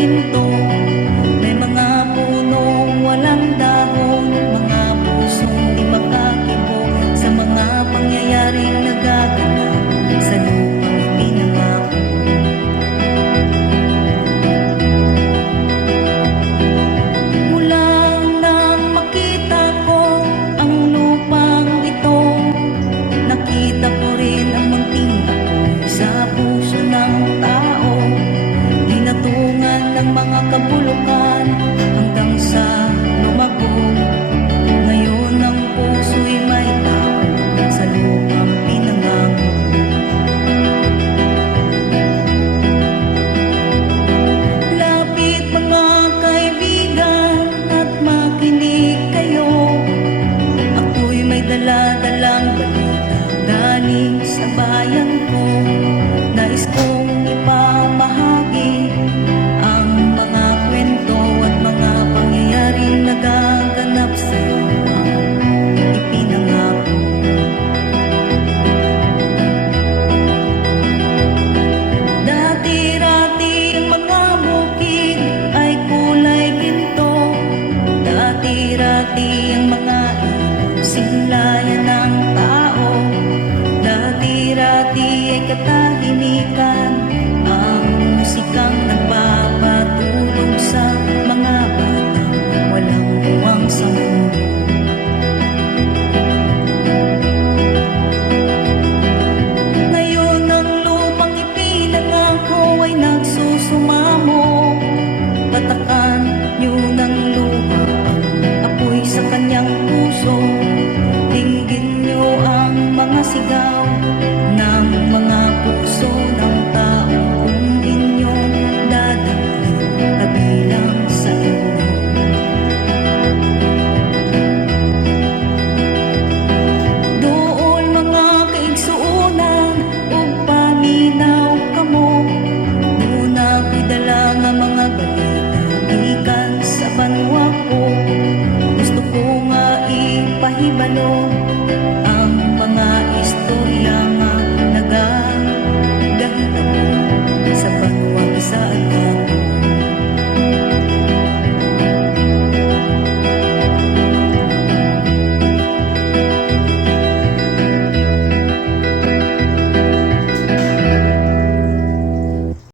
ginto. May mga punong walang dahon, mga pusong di makakibo sa mga pangyayaring nagaganap sa lupang ipinangako. Mula nang makita ko ang lupang ito, nakita ko rin ang munting apoy sa puso ng tao, hinatungan ng mga kabulukan hanggang sa